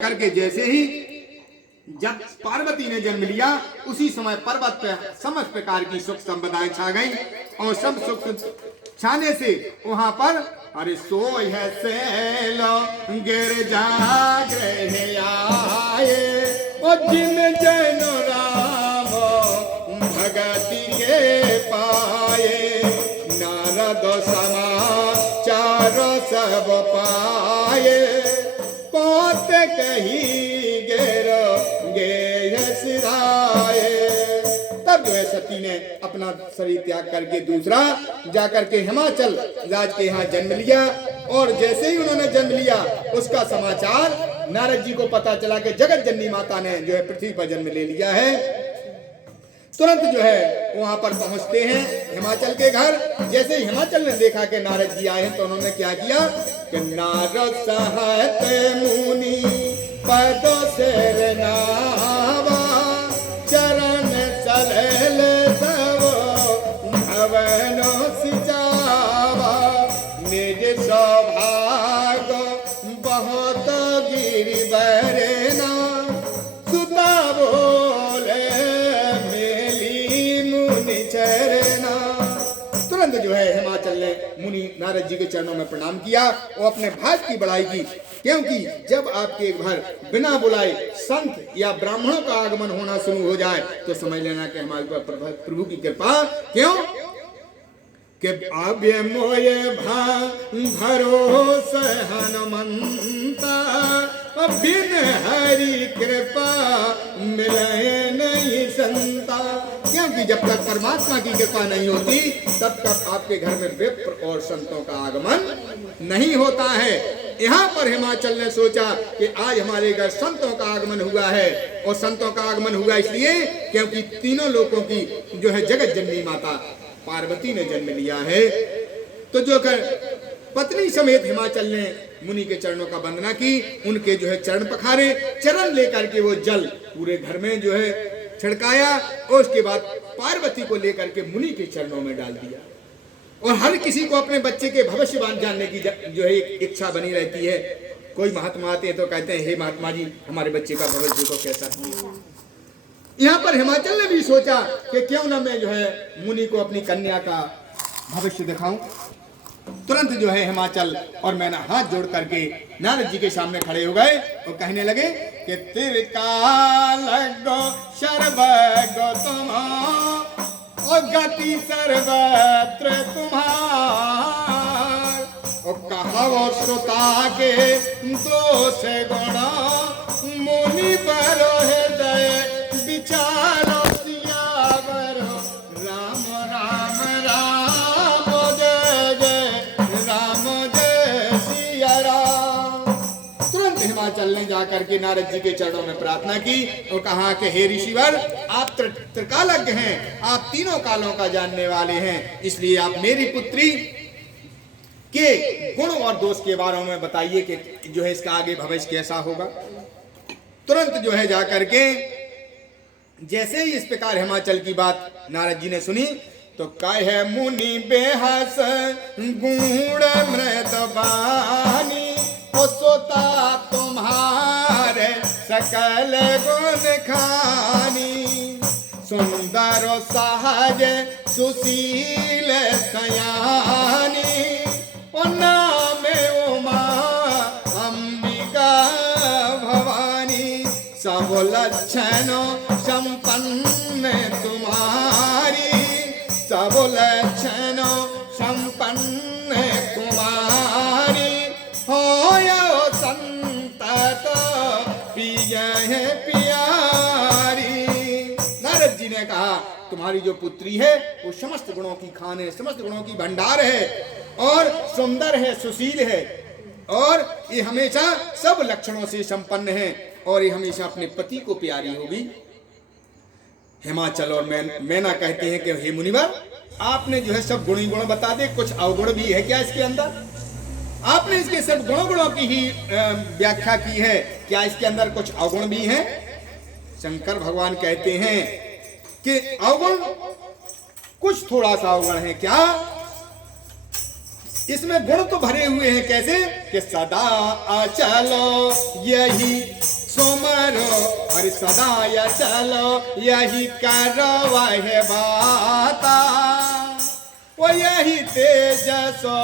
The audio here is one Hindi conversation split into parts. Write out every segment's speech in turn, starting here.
करके जैसे ही जब पार्वती ने जन्म लिया उसी समय पर्वत पे समस्त प्रकार की सुख संपदाएं छा गई और सब सुख छाने से वहां पर अरे सोय है सेलो गिर जागृह आए और जिन जैन राम भगति के पाए नारद समाचार सब पाए पोत कही तब जो है सती ने अपना शरीर त्याग करके दूसरा जाकर के हिमाचल राज के यहाँ जन्म लिया। और जैसे ही उन्होंने जन्म लिया उसका समाचार नारद जी को पता चला कि जगत जननी माता ने जो है पृथ्वी पर जन्म ले लिया है। तुरंत जो है वहां पर पहुंचते हैं हिमाचल के घर। जैसे ही हिमाचल ने देखा कि नारद जी आए हैं तो उन्होंने क्या किया कि नारद सहत मुनि पद से नावा चरण चलल सब भवन सिचावा निज सौभाग बहुत गिरिबरना सुता बोले मेली मुनि चरना। तुरंत जो है हिमाचल ने मुनि नारद जी के चरणों में प्रणाम किया और अपने भाग की बढ़ाई की, क्योंकि जब आपके घर बिना बुलाए संत या ब्राह्मणों का आगमन होना शुरू हो जाए तो समझ लेना कि हमारे ऊपर प्रभु की कृपा। क्यों कि अभ्य मोय भरोसा हनुमंता बिन हरि कृपा मिले नहीं संता। क्योंकि जब तक परमात्मा की कृपा नहीं होती तब तक आपके घर में विप्र और संतों का आगमन नहीं होता है। यहाँ पर हिमाचल ने सोचा कि आज हमारे घर संतों का आगमन हुआ है और संतों का आगमन हुआ इसलिए क्योंकि तीनों लोगों की जो है जगत जननी माता पार्वती ने जन्म लिया है। तो जो कर पत्नी समेत हिमाचल ने मुनि के चरणों का वंदना की, उनके जो है चरण पखारे, चरण लेकर के वो जल पूरे घर में जो है छिड़काया और उसके बाद पार्वती को लेकर के मुनि के चरणों में डाल दिया। और हर किसी को अपने बच्चे के भविष्यवाणी जानने की जो है इच्छा बनी रहती है। कोई महात्मा आते हैं तो कहते हैं हे महात्मा जी हमारे बच्चे का भविष्य तो कैसा है। यहाँ पर हिमाचल ने भी सोचा कि क्यों ना मैं जो है मुनि को अपनी कन्या का भविष्य दिखाऊं। तुरंत जो है हिमाचल और मैंने हाथ जोड़ करके नारद जी के सामने खड़े हो गए और कहने लगे कि तिरकाल गो शर्वगो तुम्हा और गति सर्वत्र तुम्हार और कहो सुता के दोष गुणा मुनि पर हृदय विचारो सियावर राम राम राम जय जय राम जय सिया राम। तुरंत हिमाचल ने जाकर के नारद जी के चरणों में प्रार्थना की और कहा कि हे ऋषिवर आप त्रिकालज्ञ हैं, आप तीनों कालों का जानने वाले हैं, इसलिए आप मेरी पुत्री के गुण और दोष के बारे में बताइए कि जो है इसका आगे भविष्य कैसा होगा। तुरंत जो है जाकर के जैसे ही इस प्रकार हिमाचल की बात नारद जी ने सुनी तो कहे मुनि बेहस गुण मृदबानी ओ सोता तुम्हारे सकल गुण खानी सुंदर सहज सुशील सयानी ओ नाम उमा अंबिका भवानी सब लक्षणों संपन्न तुम्हारी सब लक्षणों संपन्न तुम्हारी हो संतत प्रिय प्यारी। नारद जी ने कहा तुम्हारी जो पुत्री है वो समस्त गुणों की खान है, समस्त गुणों की भंडार है और सुंदर है, सुशील है और ये हमेशा सब लक्षणों से संपन्न है और ये हमेशा अपने पति को प्यारी होगी। हिमाचल और मैना कहते हैं कि हे मुनिवर आपने जो है सब गुण ही गुण बता दे, कुछ अवगुण भी है क्या इसके अंदर? आपने इसके सब गुणों की ही व्याख्या की है, क्या इसके अंदर कुछ अवगुण भी हैं? शंकर भगवान कहते हैं कि अवगुण कुछ थोड़ा सा अवगुण है। क्या इसमें गुण तो भरे हुए हैं, कैसे कि सदा अचलो यही सोमरो, अरे सदा अचलो यही करो वह बाता, वो यही तेजसो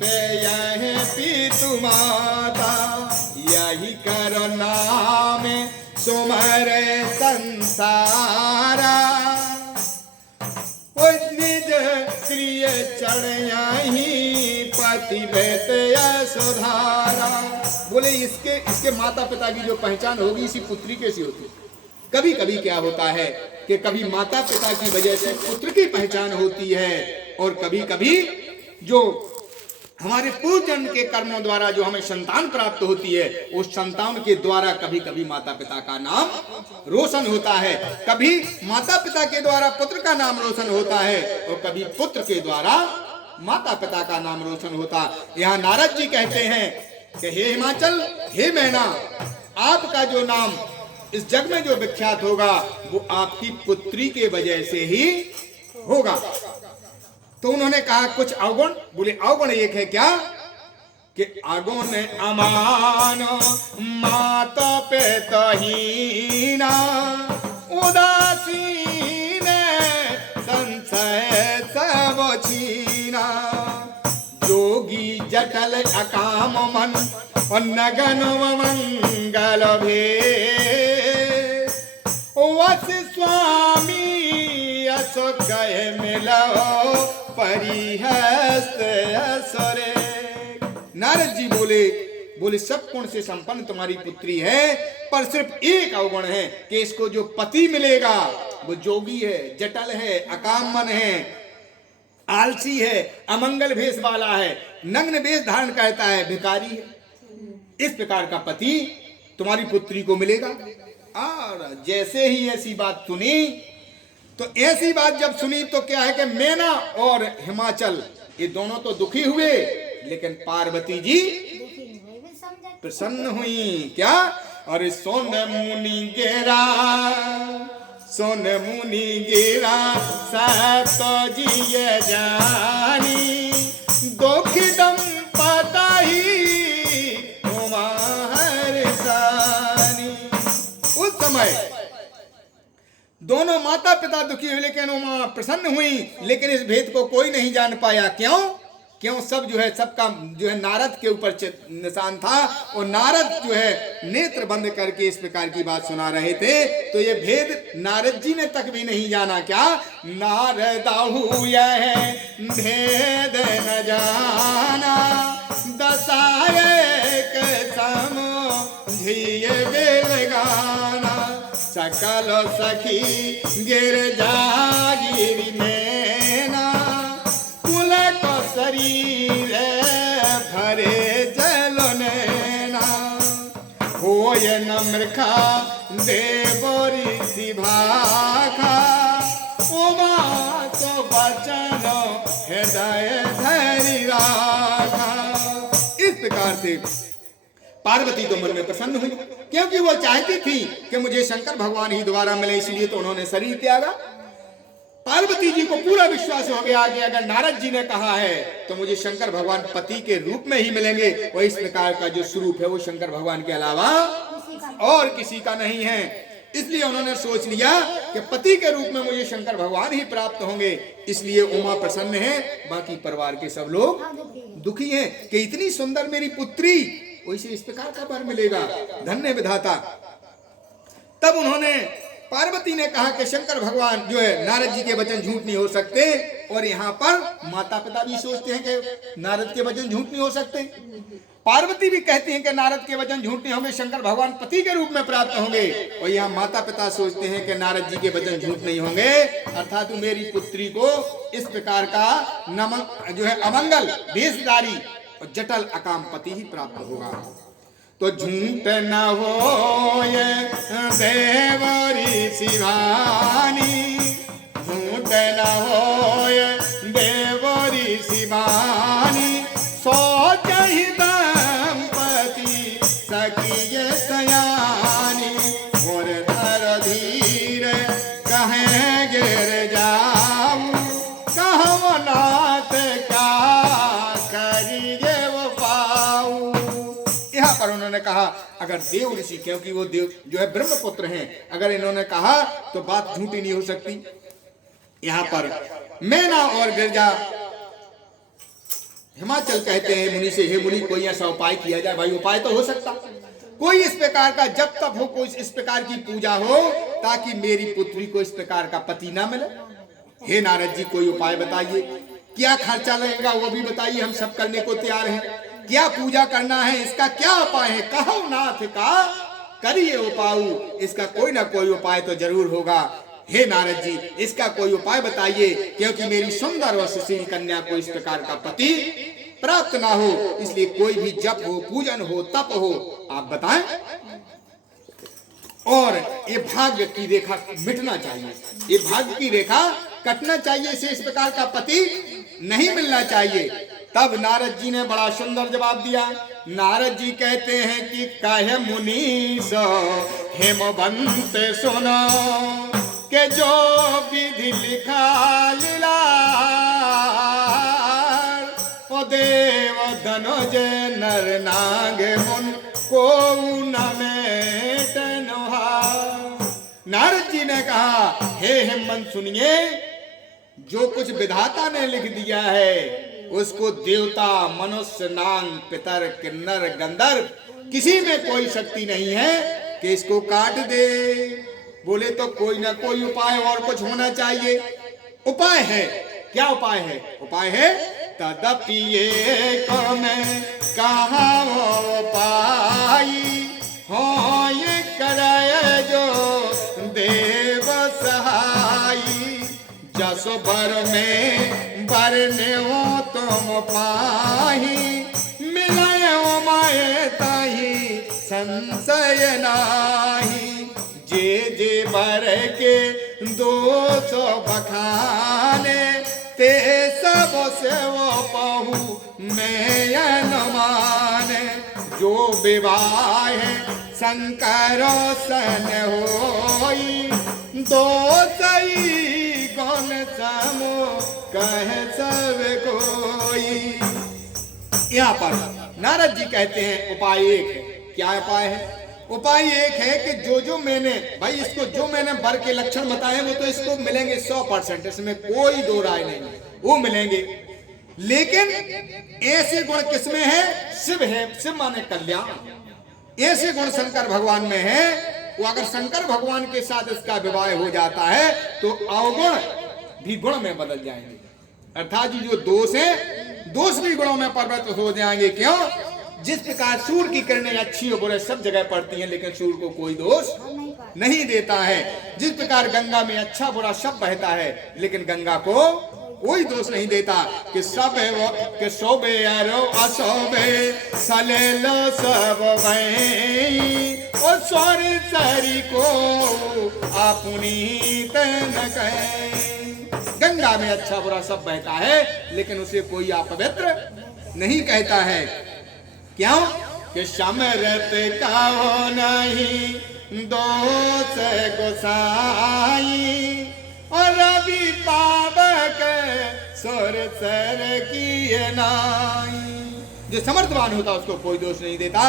पे यही पीतु माता, यही करो नाम सुमरे संसारा, वो निज क्रिय चढ़याही पति बेत सुधारा। बोले इसके माता पिता की जो पहचान होगी इसी पुत्री कैसी होती। कभी कभी क्या होता है कि कभी माता पिता की वजह से पुत्र की पहचान होती है, और कभी कभी जो हमारे पूर्व जन्म के कर्मों द्वारा जो हमें संतान प्राप्त होती है, उस संतान के द्वारा कभी कभी माता पिता का नाम रोशन होता है, कभी माता पिता के द्वारा पुत्र का नाम रोशन होता है, और कभी पुत्र के द्वारा माता पिता का नाम रोशन होता। यहाँ नारद जी कहते हैं कि हे हिमाचल, हे मैना, आपका जो नाम इस जग में जो विख्यात होगा वो आपकी पुत्री के वजह से ही होगा। तो उन्होंने कहा कुछ अवगुण, बोले अवगुण एक है क्या कि अगुण अमान माता पिताहीना उदासीन संशय सब छीना, जोगी जटल अकाम मन और नगन मंगल भेद, वस स्वामी असो कहे मिलो परिहस्त असुरे। नारद जी बोले सब गुण से संपन्न तुम्हारी पुत्री है, पर सिर्फ एक अवगुण है कि इसको जो पति मिलेगा वो जोगी है, जटल है, अकामन है, आलसी है, अमंगल भेष वाला है, नग्न वेश धारण करता है, भिखारी है। इस प्रकार का पति तुम्हारी पुत्री को मिलेगा। और जैसे ही ऐसी बात सुनी, तो ऐसी बात जब सुनी तो क्या है कि मैना और हिमाचल ये दोनों तो दुखी हुए, लेकिन पार्वती जी प्रसन्न हुई। क्या? और सोन मुनि गिरा सतो जिय जानी, दुखी दंपताई उमा हर्षानी। उस समय दोनों माता पिता दुखी हुए, लेकिन उमा प्रसन्न हुई, लेकिन इस भेद को कोई नहीं जान पाया। क्यों सब जो है, सबका जो है नारद के ऊपर निशान था, और नारद जो है नेत्र बंद करके इस प्रकार की बात सुना रहे थे, तो ये भेद नारद जी ने तक भी नहीं जाना। क्या? नारदाहु यह भेद न जाना, दसायक समझिए बेलगाना, सकल सखी गिरजा गिरि मैना, कुल को शरीर भरे जल नैना, होय नम्रखा देवरी सिभाखा, उमा तो बचन हृदय धरि राखा। इस प्रकार से पार्वती तो मन में प्रसन्न हुई, क्योंकि वो चाहती थी कि मुझे शंकर भगवान ही द्वारा मिले, इसलिए तो उन्होंने शरीर त्यागा। पार्वती जी को पूरा विश्वास हो गया कि अगर नारद जी ने कहा है तो मुझे शंकर भगवान पति के रूप में ही मिलेंगे, और इस प्रकार का जो स्वरूप है वो शंकर भगवान के अलावा और किसी का नहीं है। इसलिए उन्होंने सोच लिया कि पति के रूप में मुझे शंकर भगवान ही प्राप्त होंगे, इसलिए उमा प्रसन्न है, बाकी परिवार के सब लोग दुखी हैं कि इतनी सुंदर मेरी पुत्री, वैसे इस प्रकार का वर मिलेगा, धन्य विधाता। तब उन्होंने, पार्वती ने कहा कि शंकर भगवान जो है नारद जी के वचन झूठ नहीं हो सकते, और यहाँ पर माता पिता भी सोचते हैं कि नारद के वचन झूठ नहीं हो सकते। पार्वती भी कहती हैं कि नारद के वचन झूठ नहीं होंगे, शंकर भगवान पति के रूप में प्राप्त होंगे, और यहाँ माता पिता सोचते हैं कि नारद जी के वचन झूठ नहीं होंगे, अर्थात मेरी पुत्री को इस प्रकार का नमन जो है अमंगल भेषधारी और जटल अकाम पति ही प्राप्त होगा। तो झूठ न हो देवरी शिवानी, झूठ न हो देवरी शिवानी, सोच ही दंपति सखी सयानी, और धर धीर कहें गिर जाऊं, कहूँ नाथ का कर देव ऋषि, क्योंकि वो देव जो है ब्रह्मपुत्र हैं, अगर इन्होंने कहा तो बात झूठी नहीं हो सकती। यहाँ पर मैना और गिरजा हिमाचल कहते हैं मुनि से, हे मुनि कोई ऐसा उपाय किया जाए। भाई उपाय तो हो सकता, कोई इस प्रकार का जब तक हो, कोई इस प्रकार की पूजा हो ताकि मेरी पुत्री को इस प्रकार का पति ना मिले। हे नारद जी कोई उपाय बताइए, क्या खर्चा लगेगा वो भी बताइए, हम सब करने को तैयार हैं। क्या पूजा करना है, इसका क्या उपाय है, कहो नाथ का करिए उपाय, इसका कोई ना कोई उपाय तो जरूर होगा। हे नारद जी इसका कोई उपाय बताइए, क्योंकि मेरी सुंदर और सुशील कन्या को इस प्रकार का पति प्राप्त ना हो, इसलिए कोई भी जप हो, पूजन हो, तप हो, आप बताएं। और ये भाग्य की रेखा मिटना चाहिए, ये भाग्य की रेखा कटना चाहिए, इसे इस प्रकार का पति नहीं मिलना चाहिए। तब नारद जी ने बड़ा सुंदर जवाब दिया। नारद जी कहते हैं कि कहे मुनीष हेमवंत सुनो, के जो विधि लिखा लीला, ओ देव धनुज नर नाग मुन को न मेटनुहा। नारद जी ने कहा हे हेमंत सुनिए, जो कुछ विधाता ने लिख दिया है उसको देवता, मनुष्य, नाग, पितर, किन्नर, गंधर्व किसी में कोई शक्ति नहीं है कि इसको काट दे। बोले तो कोई ना कोई उपाय और कुछ होना चाहिए। उपाय है, क्या उपाय है? उपाय है तदपि एक में कहा पाई हो, ये करे जो देव सहाई, जस बर में बरने हो तुम पाही, मिले हो माए ताही संशय नाही, जे जे बर के 200 बखाने, ते सब से वो पहु मैं अनुमाने, जो विवाह शंकर सन होई, दो सही कौन समो कह सब कोई। यहाँ पर नारद जी कहते हैं उपाय एक है। क्या उपाय है? उपाय एक है कि जो मैंने, भाई इसको जो मैंने वर के लक्षण बताए वो तो इसको मिलेंगे 100%, इसमें कोई दो राय नहीं, वो मिलेंगे। लेकिन ऐसे गुण किसमें है? शिव है, शिव माने कल्याण। ऐसे गुण शंकर भगवान में है, वो अगर शंकर भगवान के साथ इसका विवाह हो जाता है तो अवगुण भी गुण में बदल जाएंगे, अर्थात जो दोष है दोष भी गुणों में परिवर्तित हो जाएंगे। क्यों? जिस प्रकार सूर्य की किरणें अच्छी और बुरे सब जगह पड़ती हैं लेकिन सूर्य को कोई दोष नहीं देता है, जिस प्रकार गंगा में अच्छा बुरा सब बहता है लेकिन गंगा को कोई दोष नहीं देता कि सब है वो कि शोभे अरो अशोभे सलेलो सब वही, और सॉरी सरी को अपनी तन कहे। गंगा में अच्छा बुरा सब बहता है लेकिन उसे कोई अपवित्र नहीं कहता है। क्यों? कि समरत का हो नहीं दोष गोसाई, और रवि पावक सुर सर किए नाई। जो समर्थवान होता उसको कोई दोष नहीं देता।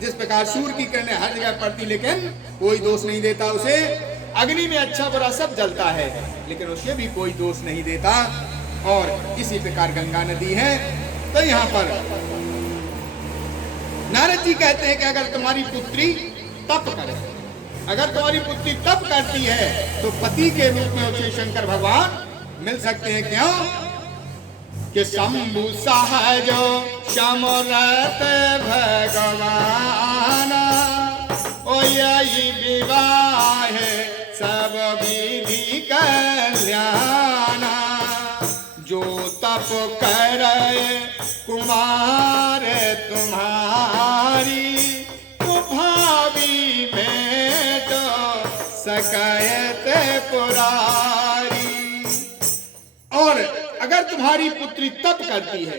जिस प्रकार सूर्य की किरणें हर जगह पड़ती लेकिन कोई दोष नहीं देता उसे, अग्नि में अच्छा बुरा सब जलता है लेकिन उसे भी कोई दोष नहीं देता। और इसी प्रकार गंगा नदी है। तो यहाँ पर नारद जी कहते हैं कि अगर तुम्हारी पुत्री तप करे, अगर तुम्हारी पुत्री तप करती है तो पति के रूप में उसे शंकर भगवान मिल सकते हैं। क्यों? कि शंभु सहजो समरथ भगवान, ओ यही विवाह सब विधि कल्याण, जो तप करे कुमार तुम्हारी, तो भावी में तो शिकायत पुरारी। और अगर तुम्हारी पुत्री तप करती है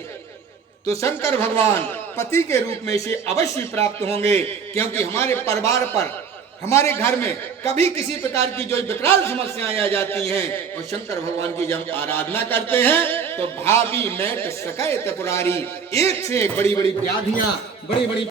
तो शंकर भगवान पति के रूप में इसे अवश्य प्राप्त होंगे, क्योंकि हमारे परिवार पर, हमारे घर में कभी किसी प्रकार की जो विकराल समस्याएं आ जाती हैं और शंकर भगवान की जब आराधना करते हैं तो भावी में शिकायत पुरारी, एक से एक बड़ी बड़ी व्याधियां, बड़ी बड़ी